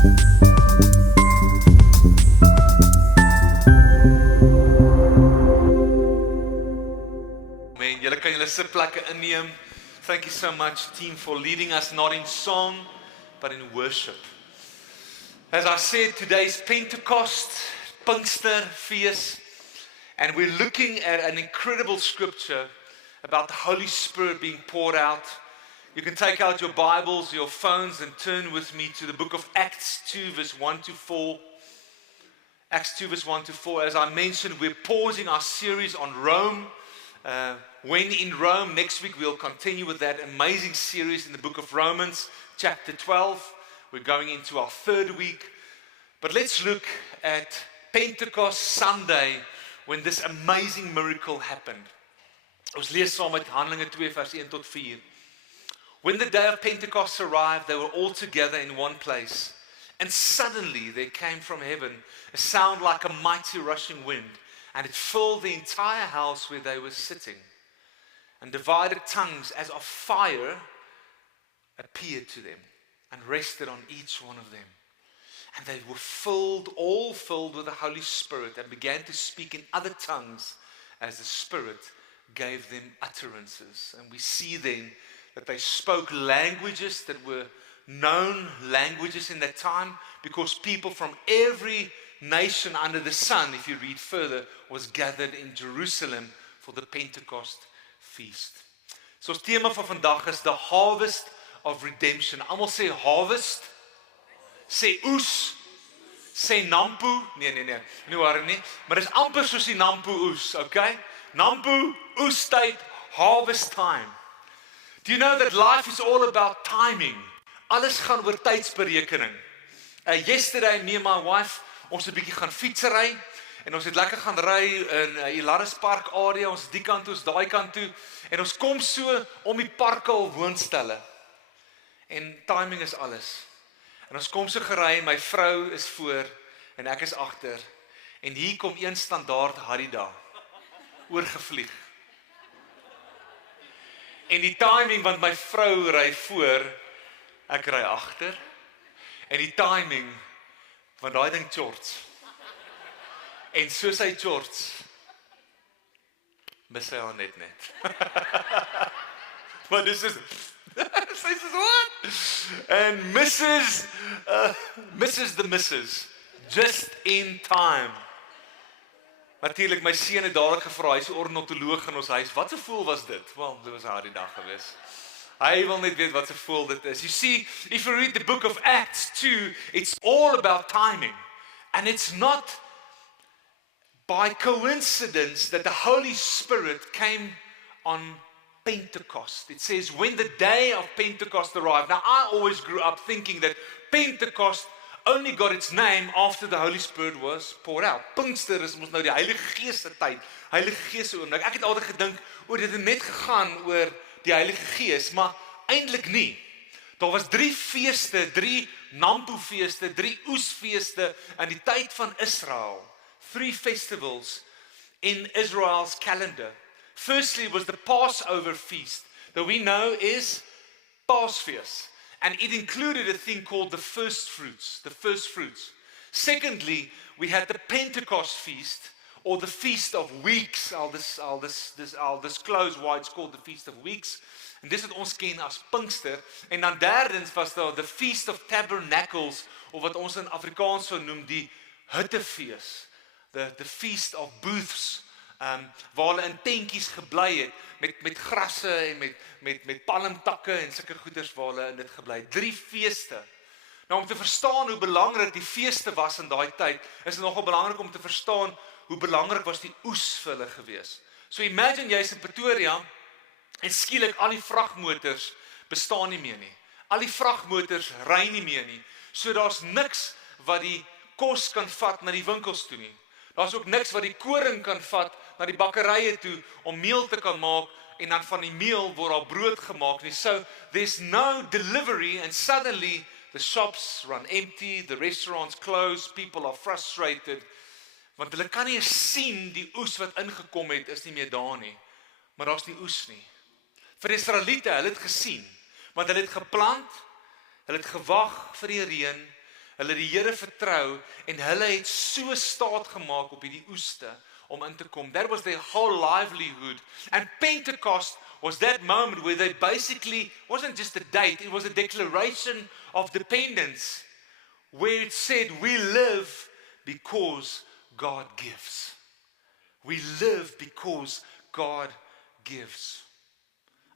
Julle kan julle sitplekke inneem. Thank you so much, team, for leading us not in song, but in worship. As I said, today's Pentecost, Pinkster Feast, and we're looking at an incredible scripture about the Holy Spirit being poured out. You can take out your Bibles, your phones, and turn with me to the book of Acts 2, verse 1 to 4. Acts 2, verse 1 to 4. As I mentioned, we're pausing our series on Rome. When in Rome, next week we'll continue with that amazing series in the book of Romans, chapter 12. We're going into our third week. But let's look at Pentecost Sunday, when this amazing miracle happened. Ons lees saam met Handelinge 2 vers 1 tot 4. When the day of Pentecost arrived, they were all together in one place. And suddenly there came from heaven a sound like a mighty rushing wind, and it filled the entire house where they were sitting. And divided tongues as of fire appeared to them and rested on each one of them. And they were all filled with the Holy Spirit, and began to speak in other tongues as the Spirit gave them utterances. And we see then that they spoke languages that were known languages in that time, because people from every nation under the sun, if you read further, was gathered in Jerusalem for the Pentecost feast. So ons tema van vandag is the harvest of redemption. Almal sê harvest, sê oes, sê nampo. Nee, nie waar nie. Maar dis amper soos die nampo oes, okay? Nampo, oestyd, harvest time. Do you know that life is all about timing? Alles gaan oor tydsberekening. Yesterday, me and my wife, ons het 'n bietjie gaan fietsry, en ons het lekker gaan ry in Hilaris Park area, ons die kant toe, ons daai kant toe, en ons kom so om die parke al woonstelle. En timing is alles. En ons kom so gery, my vrou is voor, en ek is agter, en hier kom een standaard Harida, oorgevlieg. En die timing, want my vrou ry voor, ek ry agter, en die timing, want daai ding shorts. En soos hy shorts, mis hy haar net. Maar dis is, sy sê wat? And Mrs. the Missus, just in time. Natuurlik, my seun het dadelik gevra, hy is 'n ornitoloog in ons huis, wat 'n voël was dit? Wel, dit was haar die dag gewees. Hy wil net weet wat 'n voël dit is. You see, if you read the book of Acts 2, it's all about timing. And it's not by coincidence that the Holy Spirit came on Pentecost. It says, when the day of Pentecost arrived. Now, I always grew up thinking that Pentecost only got its name after the Holy Spirit was poured out. Pinkster is mos nou die Heilige Gees se tyd, Heilige Gees se oomblik. Ek het altyd gedink, dit het net gegaan oor die Heilige Gees, maar eintlik nie. Daar was 3 feeste, 3 Nampo-feeste, 3 oesfeeste in die tyd van Israel. 3 festivals in Israel's calendar. Firstly was the Passover feast that we know is Paasfees, and it included a thing called the first fruits. Secondly, we had the Pentecost feast, or the Feast of Weeks. I'll disclose why it's called the Feast of Weeks. En dis wat ons ken as Pinkster. En dan derdens was daar the Feast of Tabernacles, of wat ons in Afrikaans sou noem die Huttefees. The Feast of Booths, waar hulle in tentjies gebly het, met grasse en met palmtakke en sulke goeders waar hulle in dit gebly het. 3 feeste. Nou om te verstaan hoe belangrik die feeste was in daai tyd, is dit nogal belangrik om te verstaan hoe belangrik was die oes vir hulle gewees. So imagine jy's in Pretoria, en skielik al die vragmotors bestaan nie meer nie. Al die vragmotors ry nie meer nie. So daar's niks wat die kos kan vat na die winkels toe nie. Daar's ook niks wat die koring kan vat na die bakkerye toe om meel te kan maak, en dan van die meel word daar brood gemaak nie. So there's no delivery, and suddenly the shops run empty, the restaurants close, people are frustrated, want hulle kan nie sien die oes wat ingekom het is nie meer daar nie. Maar daar's nie oes nie. Vir die Israeliete, hulle het gesien, want hulle het geplant, hulle het gewag vir die reën, hulle die Here vertrou en hulle het so staat gemaak op hierdie oeste om in te kom. That was their whole livelihood. And Pentecost was that moment where they basically, wasn't just a date, it was a declaration of dependence, where it said, we live because God gives. We live because God gives.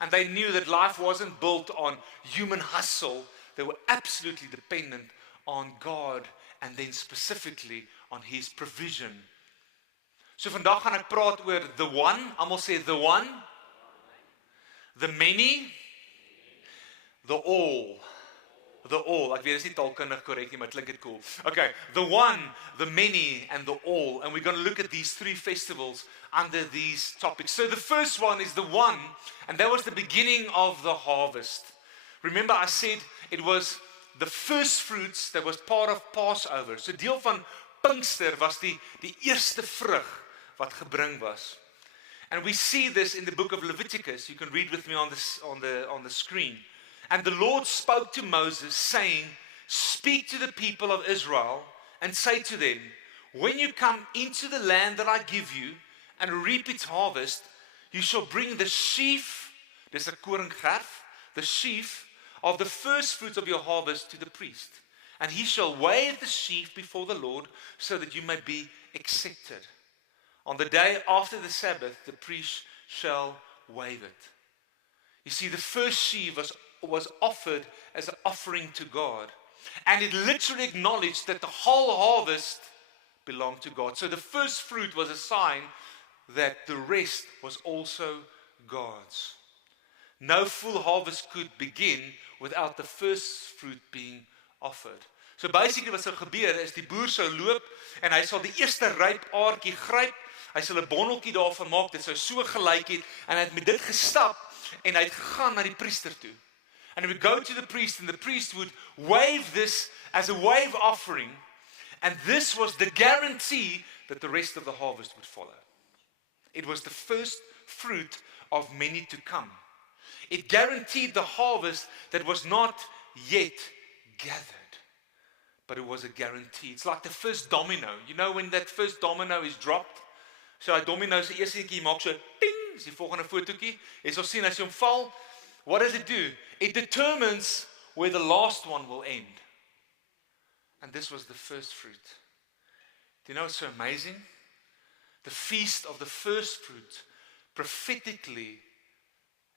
And they knew that life wasn't built on human hustle. They were absolutely dependent on God and then specifically on His provision. So vandag gaan ek praat oor the one. Almal sê the one, the many, the all. The all. Ek weet dit is nie taalkundig korrek nie, maar klink dit cool. Okay, the one, the many, and the all. And we're going to look at these three festivals under these topics. So the first one is the one, and that was the beginning of the harvest. Remember I said it was the first fruits that was part of Passover. So deel van Pinkster was die eerste vrug wat gebring was. And we see this in the book of Leviticus. You can read with me on the screen. And the Lord spoke to Moses, saying, speak to the people of Israel and say to them, when you come into the land that I give you and reap its harvest, you shall bring the sheaf, dis 'n koringgerf, the sheaf of the first fruits of your harvest to the priest. And he shall wave the sheaf before the Lord so that you may be accepted. On the day after the Sabbath, the priest shall wave it. You see, the first sheaf was offered as an offering to God. And it literally acknowledged that the whole harvest belonged to God. So the first fruit was a sign that the rest was also God's. No full harvest could begin without the first fruit being offered. So basically wat sou gebeur is die boer sou loop en hy sal die eerste ryp aartjie gryp, hy sal 'n bondeltjie daarvan maak, dit sou so gelyk het en hy het met dit gestap en hy het gegaan na die priester toe. And he would go to the priest and the priest would wave this as a wave offering, and this was the guarantee that the rest of the harvest would follow. It was the first fruit of many to come. It guaranteed the harvest that was not yet gathered, but it was a guarantee. It's like the first domino. You know when that first domino is dropped? So hy domino se eerste netjie maak so ding, is die volgende fotootjie. Jy sal sien as hy hom val, what does it do? It determines where the last one will end. And this was the first fruit. Do you know what's so amazing? The feast of the first fruit prophetically,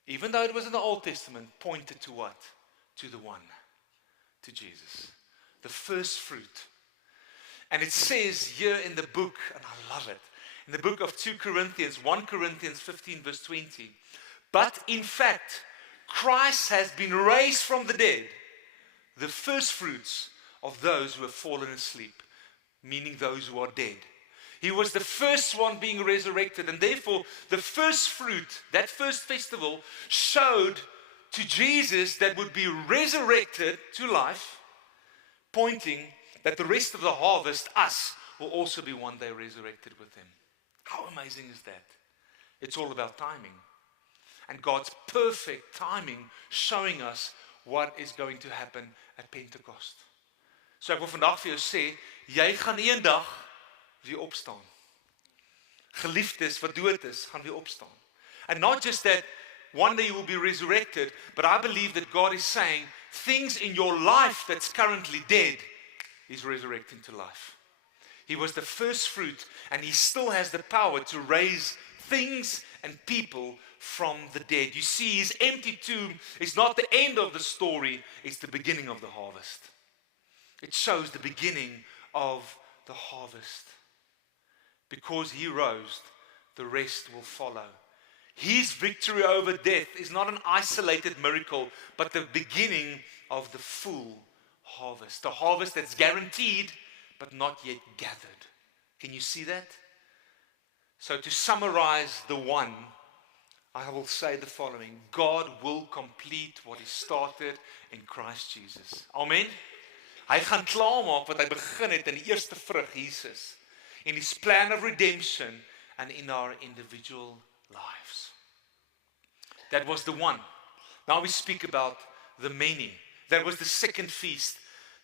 even though it was in the Old Testament, pointed to what? To the one, to Jesus. The first fruit. And it says here in the book, and I love it, in the book of 2 Corinthians, 1 Corinthians 15 verse 20, but in fact, Christ has been raised from the dead, the first fruits of those who have fallen asleep, meaning those who are dead. He was the first one being resurrected, and therefore the first fruit, that first festival, showed to Jesus that would be resurrected to life, pointing that the rest of the harvest, us, will also be one day resurrected with him. How amazing is that? It's all about timing. And God's perfect timing showing us what is going to happen at Pentecost. So ek wil vandag vir jou sê, jy gaan eendag weer opstaan. Geliefdes wat dood is, gaan weer opstaan. And not just that one day you will be resurrected, but I believe that God is saying things in your life that's currently dead is resurrecting to life. He was the first fruit, and he still has the power to raise things and people from the dead. You see, his empty tomb is not the end of the story, it's the beginning of the harvest. It shows the beginning of the harvest. Because he rose, the rest will follow. His victory over death is not an isolated miracle, but the beginning of the full harvest. The harvest that's guaranteed, but not yet gathered. Can you see that? So to summarize the one, I will say the following. God will complete what he started in Christ Jesus. Amen. Hy gaan klaarmaak wat hy begin het in die eerste vrug Jesus. In his plan of redemption and in our individual lives. That was the one. Now we speak about the many. That was the second feast.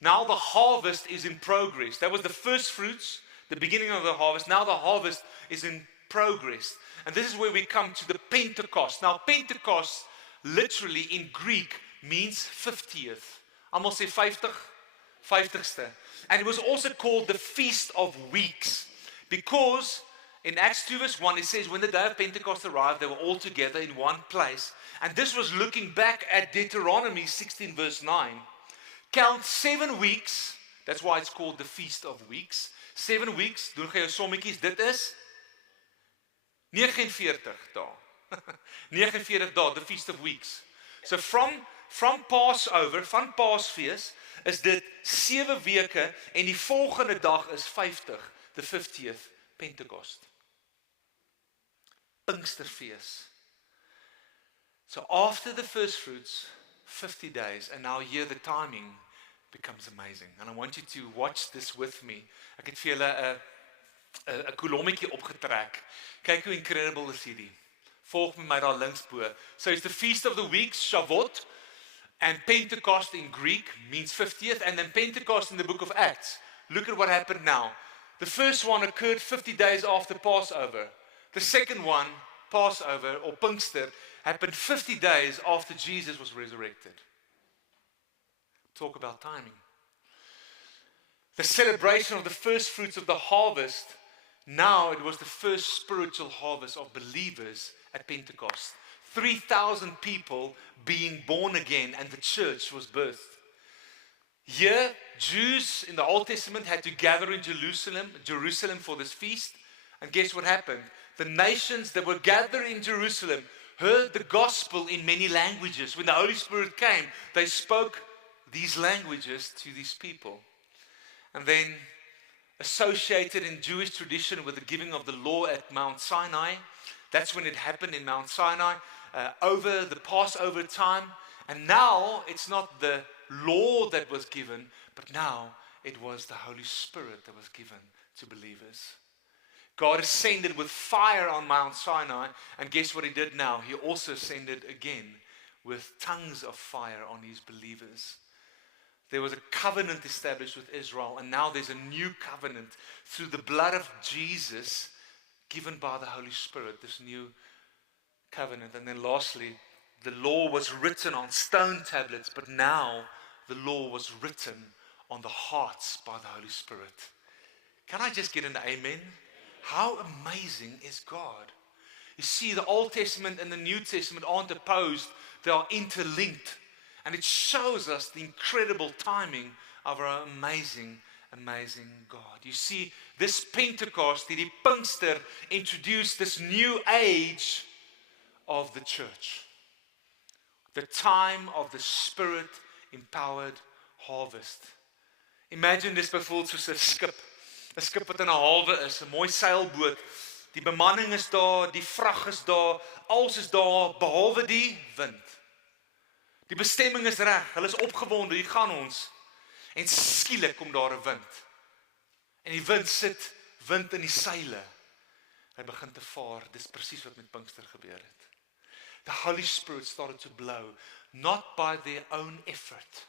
Now the harvest is in progress. That was the first fruits, the beginning of the harvest. Now the harvest is in progress. And this is where we come to the Pentecost. Now Pentecost literally in Greek means 50th. Almal sê 50, 50ste. And it was also called the Feast of Weeks. Because in Acts 2 verse 1 it says when the day of Pentecost arrived, they were all together in one place. And this was looking back at Deuteronomy 16 verse 9. Count 7 weeks. That's why it's called the Feast of Weeks. 7 weeks. Doen gee jou sommetjies. Dit is 49 dae. 49 dae, the Feast of Weeks. So from Passover, van Paasfees, is dit 7 weke en die volgende dag is 50, the 50th Pentecost. Pinksterfees. So after the first fruits, 50 days, and now here the timing becomes amazing. And I want you to watch this with me. Ek het vir julle 'n kolommetjie opgetrek. Kyk hoe incredible is hierdie. Volg met my daar links bo. So it's the Feast of the Weeks, Shavuot, and Pentecost in Greek means 50th, and then Pentecost in the book of Acts. Look at what happened now. The first one occurred 50 days after Passover. The second one, Passover or Pinkster, happened 50 days after Jesus was resurrected. Talk about timing. The celebration of the first fruits of the harvest, now it was the first spiritual harvest of believers at Pentecost. 3,000 people being born again, and the church was birthed. Here, Jews in the Old Testament had to gather in Jerusalem for this feast. And guess what happened? The nations that were gathered in Jerusalem heard the gospel in many languages. When the Holy Spirit came, they spoke these languages to these people. And then, associated in Jewish tradition with the giving of the law at Mount Sinai, that's when it happened in Mount Sinai, over the Passover time. And now, it's not the law that was given, but now it was the Holy Spirit that was given to believers. God ascended with fire on Mount Sinai, and guess what he did now? He also ascended again with tongues of fire on his believers. There was a covenant established with Israel, and now there's a new covenant through the blood of Jesus given by the Holy Spirit, this new covenant. And then lastly, the law was written on stone tablets, but now the law was written on the hearts by the Holy Spirit. Can I just get an amen? How amazing is God? You see, the Old Testament and the New Testament aren't opposed, they are interlinked. And it shows us the incredible timing of our amazing, amazing God. You see, this Pentecost, die Pinkster, introduced this new age of the church. The time of the Spirit-empowered harvest. Imagine this bijvoorbeeld soos 'n skip. 'n Skip wat in 'n hawe is, 'n mooi seilboot. Die bemanning is daar, die vrag is daar, alles is daar behalwe die wind. Die bestemming is reg, hulle is opgewonde, hier gaan ons. En skielik kom daar 'n wind. En die wind sit wind in die seile. Hy begin te vaar. Dis presies wat met Pinkster gebeur het. The Holy Spirit started to blow, not by their own effort,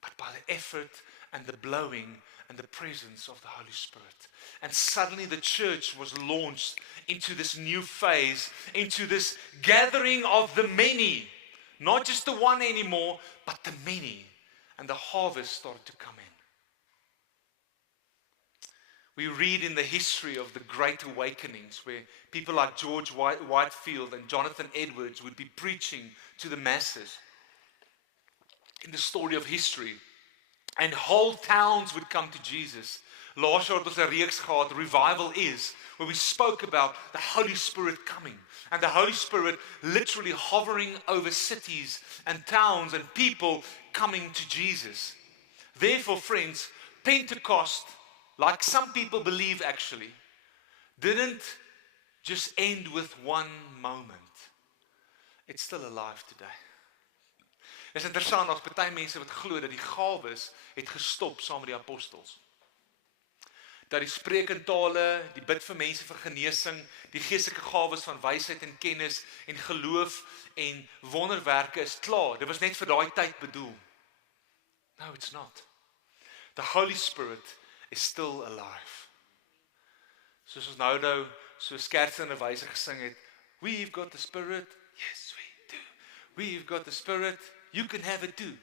but by the effort and the blowing and the presence of the Holy Spirit. And suddenly the church was launched into this new phase, into this gathering of the many. Not just the one anymore, but the many. And the harvest started to come in. We read in the history of the Great Awakenings where people like George Whitefield and Jonathan Edwards would be preaching to the masses in the story of history. And whole towns would come to Jesus. Laas jaar het ons 'n reeks gehad, Revival Is, where we spoke about the Holy Spirit coming. And the Holy Spirit literally hovering over cities and towns and people coming to Jesus. Therefore, friends, Pentecost, like some people believe actually, didn't just end with one moment. It's still alive today. Dit is interessant, daar's baie mense wat glo dat die gawes het gestop saam met die apostels. Dat die spreek in tale, die bid vir mense vir genesing, die geestelike gawes van wysheid en kennis en geloof en wonderwerke is klaar. Dit was net vir daai tyd bedoel. No, it's not. The Holy Spirit is still alive. Soos ons nou so skerts in 'n wyse gesing het, we've got the Spirit, yes we do. We've got the Spirit, you can have it too.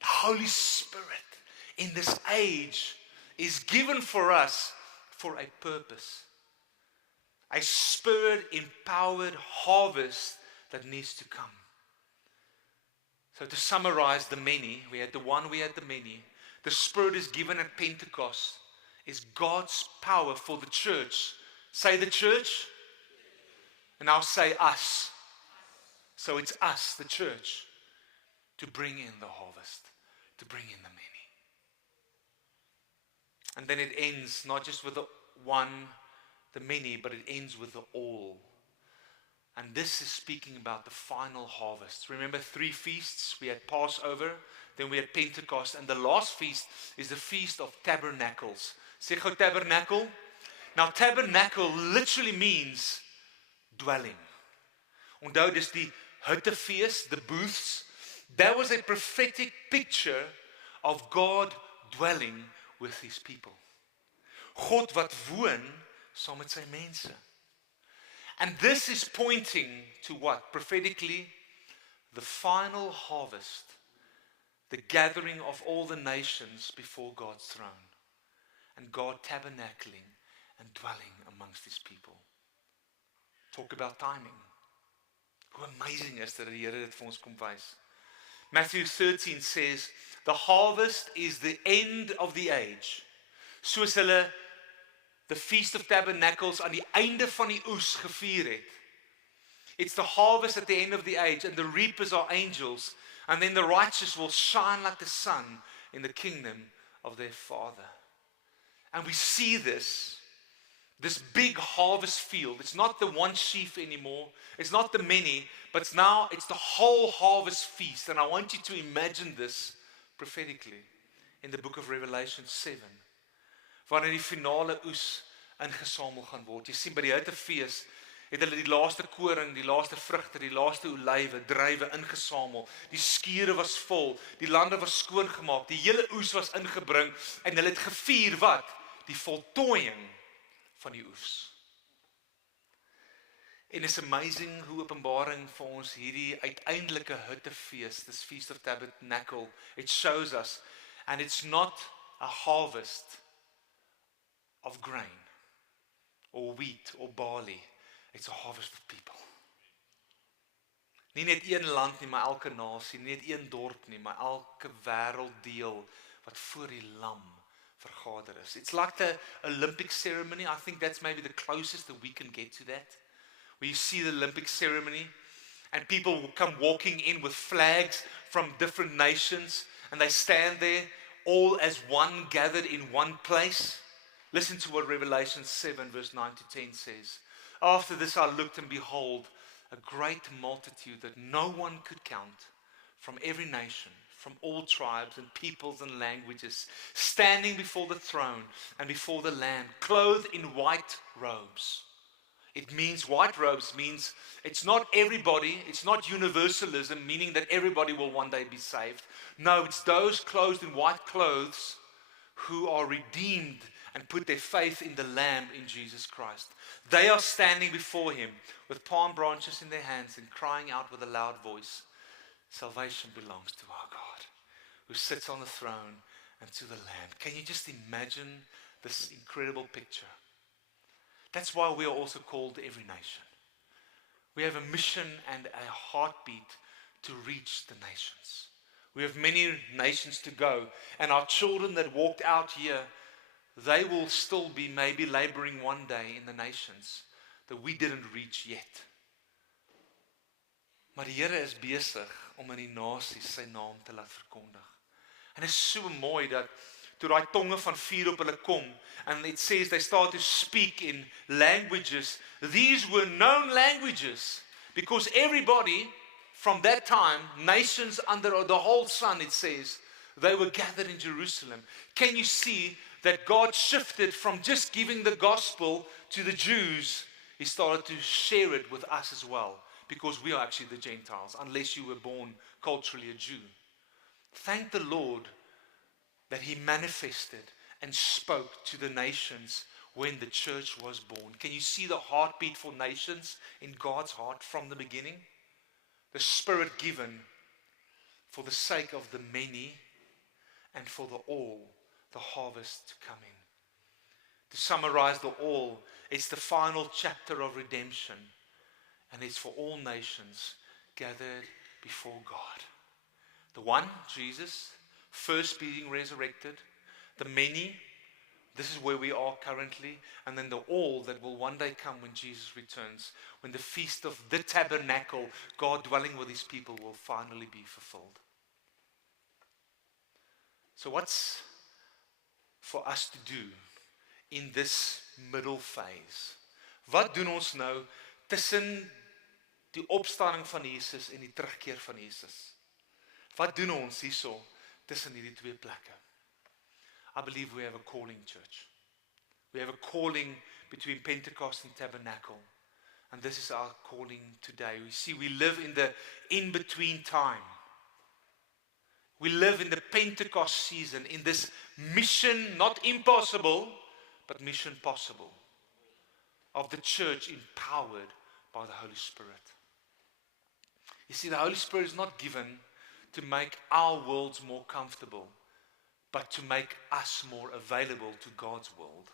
The Holy Spirit in this age is given for us for a purpose. A Spirit-empowered harvest that needs to come. So to summarize the many, we had the one, we had the many. The Spirit is given at Pentecost is God's power for the church. Say the church, and now say us. So it's us, the church, to bring in the harvest, to bring in the many. And then it ends not just with the one, the many, but it ends with the all. And this is speaking about the final harvest. Remember 3 feasts? We had Passover, then we had Pentecost, and the last feast is the Feast of Tabernacles. Sê gou tabernacle. Now tabernacle literally means dwelling. Onthou dis die huttefees, the booths. That was a prophetic picture of God dwelling with his people. God wat woon saam met sy mense. And this is pointing to what? Prophetically, the final harvest, the gathering of all the nations before God's throne, and God tabernacling and dwelling amongst his people. Talk about timing. Hoe amazing is dat die Here dit vir ons kom wys. Matthew 13 says, the harvest is the end of the age. Soos hulle the Feast of Tabernacles aan die einde van die oes gevier het. It's the harvest at the end of the age, and the reapers are angels, and then the righteous will shine like the sun in the kingdom of their Father. And we see this big harvest field. It's not the one sheaf anymore. It's not the many, but it's the whole harvest feast. And I want you to imagine this prophetically in the book of Revelation 7. Wanneer die finale oes ingesamel gaan word. Jy sien by die Hittefees het hulle die laaste koring, die laaste vrugte, die laaste olywe, druiwe ingesamel. Die skure was vol, die lande was skoongemaak, die hele oes was ingebring en hulle het gevier wat? Die voltooiing van die oes. En it's amazing hoe Openbaring vir ons hierdie uiteindelike Hittefees, this Feast of Tabernacle, it shows us, and it's not a harvest of grain, or wheat, or barley. It's a harvest of people. Nie net een land nie, maar elke nasie, nie net een dorp nie, maar elke wêrelddeel wat voor die lam vergader is. It's like the Olympic ceremony. I think that's maybe the closest that we can get to that. Where you see the Olympic ceremony, and people will come walking in with flags from different nations, and they stand there, all as one, gathered in one place. Listen to what Revelation 7 verse 9 to 10 says. After this I looked, and behold, a great multitude that no one could count, from every nation, from all tribes and peoples and languages, standing before the throne and before the Lamb, clothed in white robes. It means, white robes means it's not everybody, it's not universalism, meaning that everybody will one day be saved. No, it's those clothed in white clothes who are redeemed and put their faith in the Lamb, in Jesus Christ. They are standing before him with palm branches in their hands and crying out with a loud voice, salvation belongs to our God, who sits on the throne and to the Lamb. Can you just imagine this incredible picture? That's why we are also called every nation. We have a mission and a heartbeat to reach the nations. We have many nations to go, and our children that walked out here, they will still be maybe laboring one day in the nations that we didn't reach yet. Maar die Here is besig om in die nasies sy naam te laat verkondig. En dit is so mooi dat toe daai tonge van vuur op hulle kom, and it says they start to speak in languages. These were known languages because everybody from that time, nations under the whole sun, it says, they were gathered in Jerusalem. Can you see that God shifted from just giving the gospel to the Jews? He started to share it with us as well, because we are actually the Gentiles, unless you were born culturally a Jew. Thank the Lord that he manifested and spoke to the nations when the church was born. Can you see the heartbeat for nations in God's heart from the beginning? The Spirit given for the sake of the many and for the all, the harvest to come in. To summarize the all, it's the final chapter of redemption, and it's for all nations gathered before God. The one, Jesus, first being resurrected, the many, this is where we are currently, and then the all that will one day come when Jesus returns, when the feast of the tabernacle, God dwelling with his people, will finally be fulfilled. So what's for us to do in this middle phase? Wat doen ons nou tussen die opstanding van Jesus en die terugkeer van Jesus? Wat doen ons hierso tussen hierdie twee plekke? I believe we have a calling, church. We have a calling between Pentecost and Tabernacle. And this is our calling today. We see we live in the in-between time. We live in the Pentecost season, in this mission, not impossible, but mission possible, of the church empowered by the Holy Spirit. You see, the Holy Spirit is not given to make our worlds more comfortable, but to make us more available to God's world.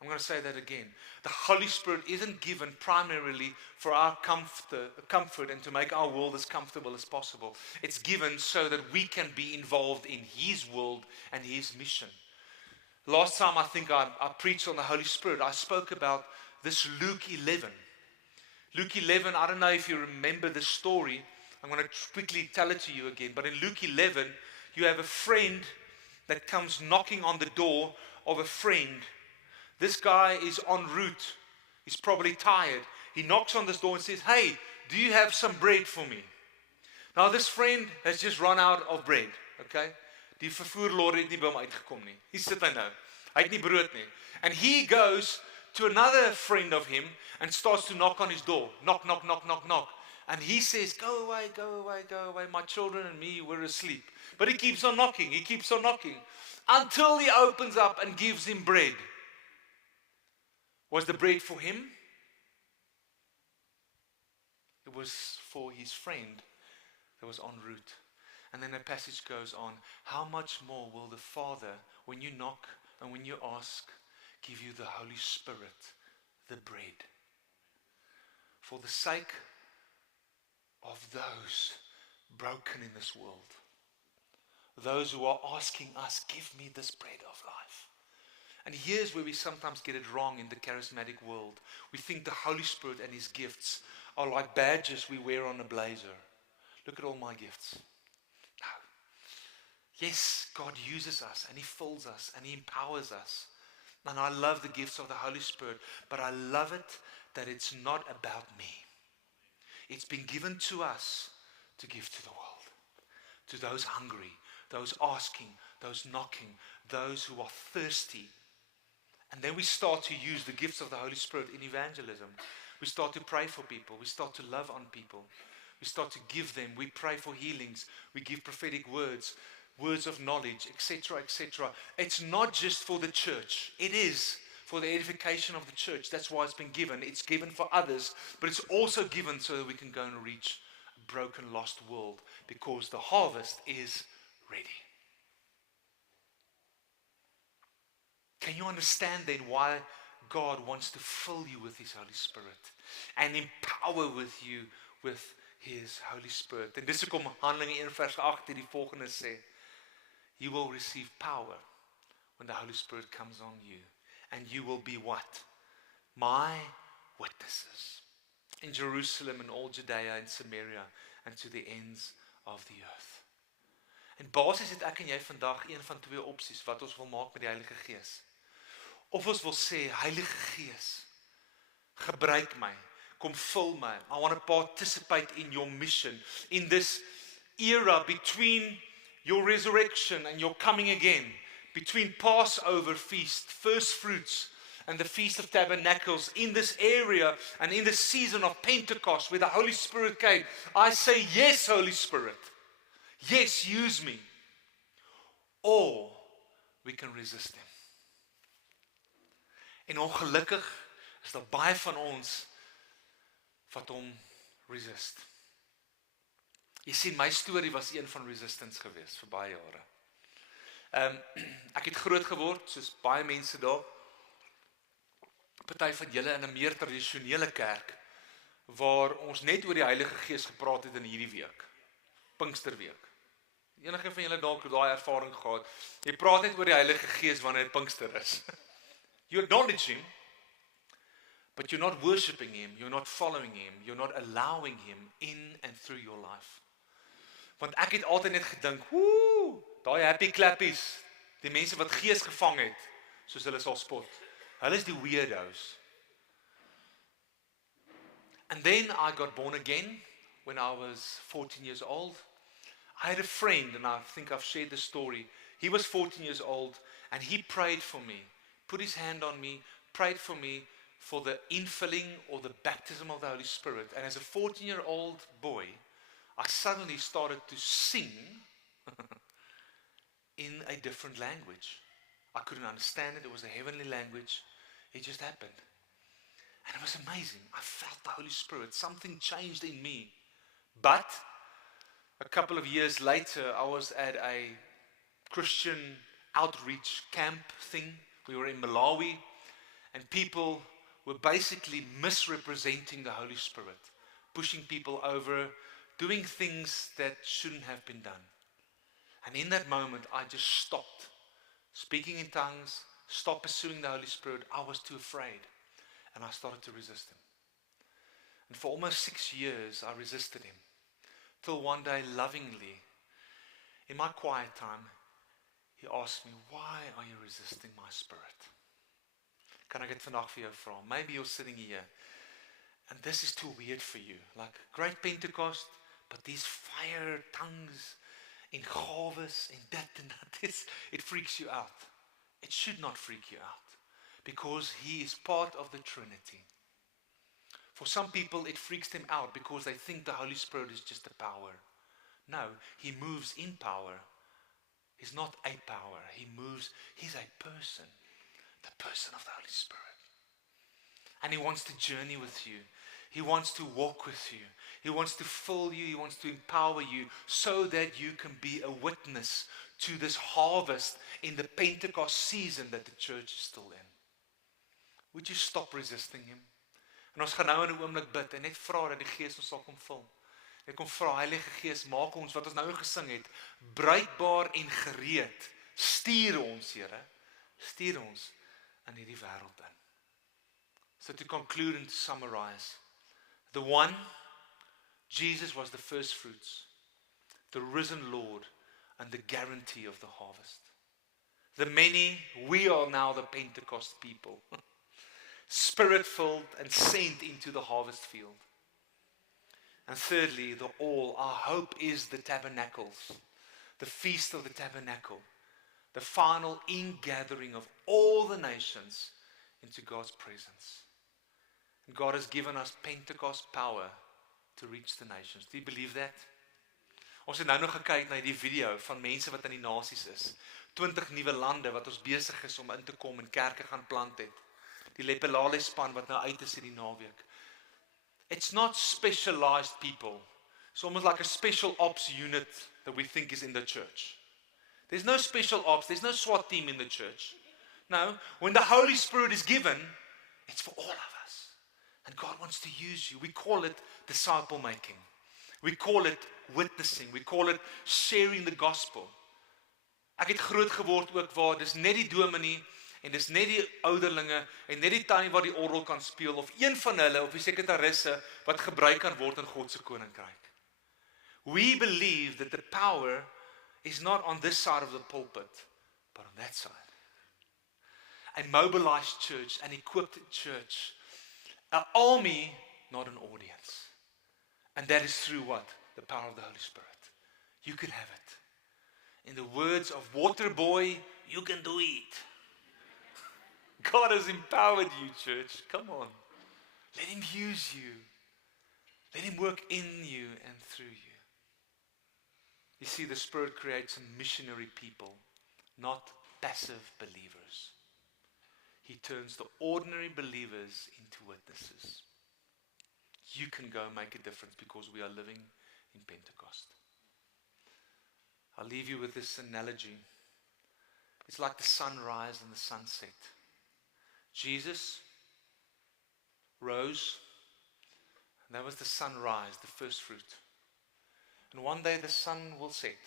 I'm going to say that again. The Holy Spirit isn't given primarily for our comfort and to make our world as comfortable as possible. It's given so that we can be involved in His world and His mission. Last time I think I preached on the Holy Spirit, I spoke about this Luke 11. Luke 11, I don't know if you remember the story. I'm going to quickly tell it to you again. But in Luke 11, you have a friend that comes knocking on the door of a friend. This guy is en route. He's probably tired. He knocks on this door and says, "Hey, do you have some bread for me?" Now this friend has just run out of bread. Okay? Die vervoerlorry het nie by hom uitgekom nie. Hier sit hy nou. Hy het nie brood nie. And he goes to another friend of him and starts to knock on his door. Knock, knock, knock, knock, knock. And he says, "Go away, go away, go away. My children and me were asleep." But he keeps on knocking. He keeps on knocking. Until he opens up and gives him bread. Was the bread for him? It was for his friend that was en route. And then the passage goes on. How much more will the Father, when you knock and when you ask, give you the Holy Spirit, the bread? For the sake of those broken in this world. Those who are asking us, give me this bread of life. And here's where we sometimes get it wrong in the charismatic world. We think the Holy Spirit and His gifts are like badges we wear on a blazer. Look at all my gifts. No. Yes, God uses us and He fills us and He empowers us. And I love the gifts of the Holy Spirit, but I love it that it's not about me. It's been given to us to give to the world, to those hungry, those asking, those knocking, those who are thirsty. And then we start to use the gifts of the Holy Spirit in evangelism. We start to pray for people. We start to love on people. We start to give them. We pray for healings. We give prophetic words, words of knowledge, etc., etc. It's not just for the church. It is for the edification of the church. That's why it's been given. It's given for others, but it's also given so that we can go and reach a broken, lost world, because the harvest is ready. Can you understand then why God wants to fill you with His Holy Spirit and empower with you with His Holy Spirit? En dis hoekom Handelinge 1 vers 8 die volgende sê: You will receive power when the Holy Spirit comes on you, and you will be what? My witnesses in Jerusalem and all Judea and Samaria and to the ends of the earth. En basies het ek en jy vandag een van twee opsies wat ons wil maak met die Heilige Gees. Of ons wil sê, Heilige Gees, gebruik my, kom vul my. I want to participate in your mission, in this era between your resurrection and your coming again, between Passover feast, first fruits, and the Feast of Tabernacles, in this area and in the season of Pentecost where the Holy Spirit came. I say, yes, Holy Spirit. Yes, use me. or we can resist him. En ongelukkig is daar baie van ons wat hom resist. Jy sien, my storie was een van resistance geweest vir baie jare. Ek het groot geword, soos baie mense daar, party van julle in 'n meer tradisionele kerk, waar ons net oor die Heilige Gees gepraat het in hierdie week, Pinksterweek. Enige van julle dalk daai ervaring gehad, jy praat net oor die Heilige Gees wanneer dit Pinkster is. You acknowledge him, but you're not worshiping him, you're not following him, you're not allowing him in and through your life. Want ek het altyd net gedink, daai happy clappies, die mense wat gees gevang het, soos hulle sal spot, hulle is die weirdos. And then I got born again when I was 14 years old. I had a friend, and I think I've shared the story. He was 14 years old, and he prayed for me, put his hand on me, prayed for me for the infilling or the baptism of the Holy Spirit. And as a 14-year-old boy, I suddenly started to sing in a different language. I couldn't understand it. It was a heavenly language. It just happened. And it was amazing. I felt the Holy Spirit. Something changed in me. But a couple of years later, I was at a Christian outreach camp thing. We were in Malawi, and people were basically misrepresenting the Holy Spirit, pushing people over, doing things that shouldn't have been done. And in that moment, I just stopped speaking in tongues, stopped pursuing the Holy Spirit. I was too afraid, and I started to resist him. And for almost 6 years, I resisted him, till one day, lovingly, in my quiet time, he asked me, why are you resisting my spirit? Kan ek dit vandag vir jou vra? Maybe you're sitting here, and this is too weird for you. Like, great Pentecost, but these fire tongues, in gawes, en dit and that, it freaks you out. It should not freak you out, because he is part of the Trinity. For some people, it freaks them out because they think the Holy Spirit is just a power. No, he moves in power. He's not a power. He moves, he's a person. The person of the Holy Spirit. And he wants to journey with you. He wants to walk with you. He wants to fill you. He wants to empower you so that you can be a witness to this harvest in the Pentecost season that the church is still in. Would you stop resisting him? En ons gaan nou in 'n oomblik bid en net vra dat die Gees ons sal kom vul. Ek kom vra, Heilige Gees, maak ons wat ons nou gesing het, bruikbaar en gereed. Stuur ons, Here. Stuur ons in hierdie wêreld in. So to conclude and to summarize, the one, Jesus was the first fruits, the risen Lord, and the guarantee of the harvest. The many, we are now the Pentecost people, Spirit-filled and sent into the harvest field. And thirdly, the all, our hope is the tabernacles, the feast of the tabernacle, the final ingathering of all the nations into God's presence. And God has given us Pentecost power to reach the nations. Do you believe that? Ons het nou nog gekyk na die video van mense wat in die nasies is. 20 nuwe lande wat ons besig is om in te kom en kerke gaan plant het. Die Lepelale span wat nou uit is in die naweek. It's not specialized people. It's almost like a special ops unit that we think is in the church. There's no special ops, there's no SWAT team in the church. No, when the Holy Spirit is given, it's for all of us. And God wants to use you. We call it disciple making. We call it witnessing. We call it sharing the gospel. Ek het groot geword ook waar dis net die dominee en dis net die ouderlinge en net die tannie wat die orgel kan speel of een van hulle of die sekretarisse wat gebruik kan word in God se koninkryk. We believe that the power is not on this side of the pulpit, but on that side. A mobilized church, an equipped church, an army, not an audience. And that is through what? The power of the Holy Spirit. You can have it. In the words of Waterboy, you can do it. God has empowered you, church. Come on. Let him use you. Let him work in you and through you. You see, the Spirit creates a missionary people not passive believers. He turns the ordinary believers into witnesses. You can go make a difference because we are living in Pentecost. I'll leave you with this analogy. It's like the sunrise and the sunset. Jesus rose, and that was the sunrise, the first fruit. And one day the sun will set.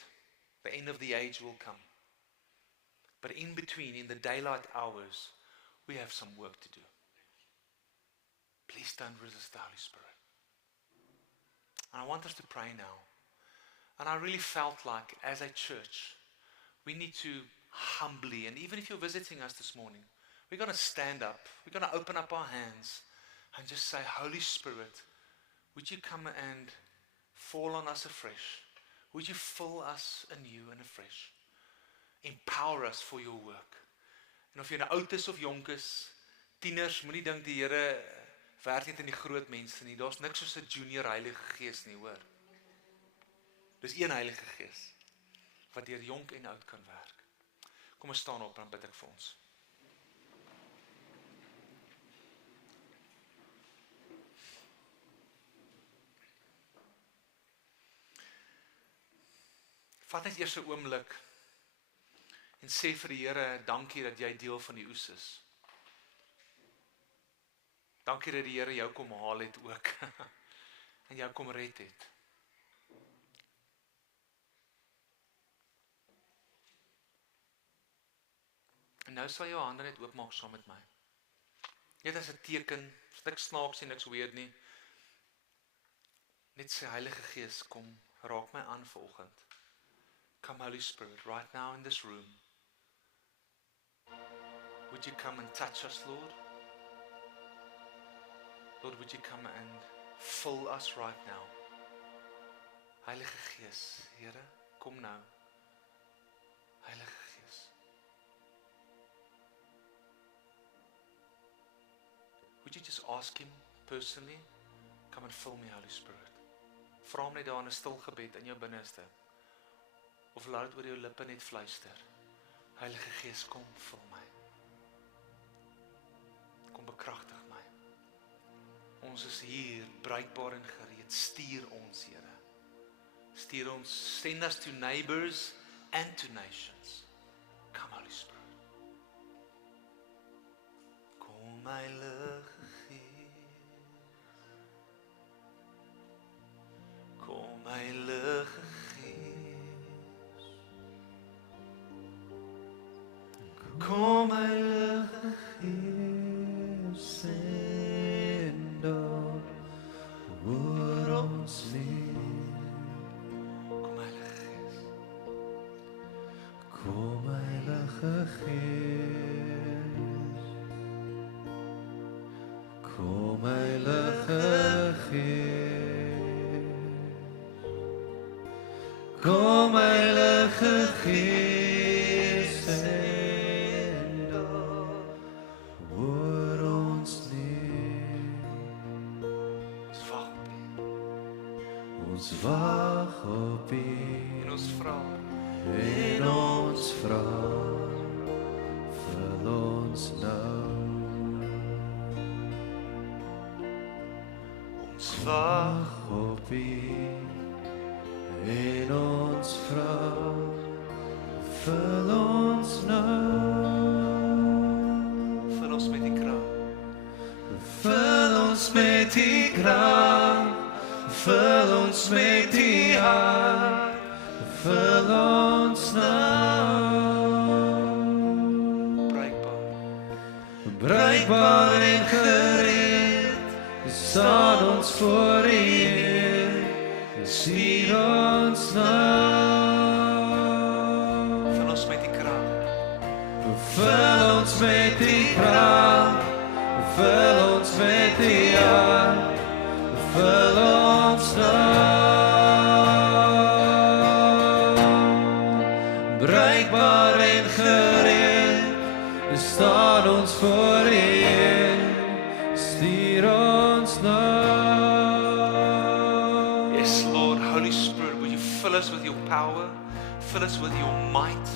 The end of the age will come. But in between, in the daylight hours, we have some work to do. Please don't resist the Holy Spirit. And I want us to pray now. And I really felt like, as a church, we need to humbly, and even if you're visiting us this morning, we're going to stand up, we're going to open up our hands and just say, Holy Spirit, would you come and fall on us afresh? Would you fill us anew and afresh? Empower us for your work. En of jy nou oud is of jonk is, tieners, moenie dink die Here werk net in die groot mense nie. Daar's niks soos 'n junior Heilige Gees nie, hoor. Dis een Heilige Gees wat deur jonk en oud kan werk. Kom ons staan op en bid ek vir ons. Vat net eers 'n oomblik en sê vir die Here, dankie dat jy deel van die oes is. Dankie dat die Here jou kom haal het ook en jou kom red het. En nou sal jou hande net oopmaak saam met my. Net as 'n teken, niks snaaks en niks weird nie. Net sê Heilige Gees, kom, raak my aan vanoggend. Come Holy Spirit, right now in this room. Would you come and touch us, Lord? Lord, would you come and fill us right now? Heilige Gees, Here, kom nou. Heilige Gees. Would you just ask Him personally, come and fill me, Holy Spirit. Vra hom net daar in 'n stil gebed in jou binneste. Of laat dit oor jou lippe net fluister. Heilige Gees, kom, vul my. Kom bekragtig my. Ons is hier, bruikbaar en gereed. Stuur ons, Here. Stuur ons, send us to neighbors and to nations. Come, Holy Spirit. Kom, Heilige Gees. Kom, Heilige Gees. Kom, Heilige Gees, en daar oor ons leef. Kom, Heilige Gees. Kom, Heilige Gees. Kom, Heilige Gees. Kom, Heilige Gees, en daar oor ons leef. Ons wag op U. En ons vra. En ons vra. Vul ons nou. Ons wag op U. En ons vra. Vul ons nou. Vul ons met die krag. Vul ons met die krag. Vul ons met die hart. Vul ons nou. Bruikbaar en gereed. Staan ons voor U Heer. Stuur ons nou. Vul ons met die krag. Vul ons met die krag. Vul ons met die hart. Vul ons nou. Bruikbaar en gereed. Staan ons voor U Heer. Stuur ons nou. Yes, Lord, Holy Spirit, will you fill us with your power, fill us with your might.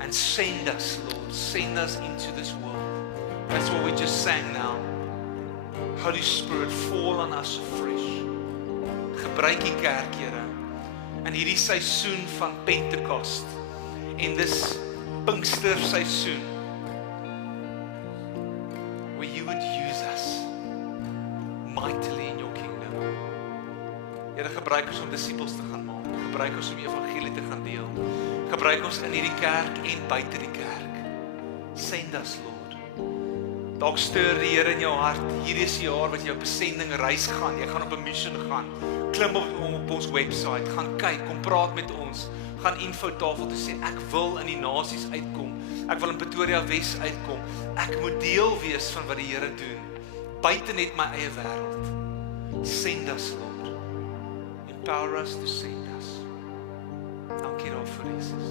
and send us, Lord. Send us into this world. That's what we just sang now. Holy Spirit, fall on us afresh. Gebruik die kerk, Here, in hierdie seisoen van Pentecost, in this Pinkster seisoen, where you would use us mightily in your kingdom. Here, gebruik ons om disippels te gaan maak. Gebruik ons om die evangelie te gaan deel. Gebruik ons in hierdie kerk en buite die kerk. Send us, Lord. Dalk stuur die Here in jou hart, hierdie is die jaar wat jy op 'n sending reis gaan, jy gaan op 'n mission gaan. Klim op ons website, gaan kyk, kom praat met ons, gaan infotafel te sê, ek wil in die nasies uitkom, ek wil in Pretoria Wes uitkom, ek moet deel wees van wat die Here doen, buite net my eie wêreld. Send us, Lord. Empower us to send us. Dankie daarvoor, Jesus.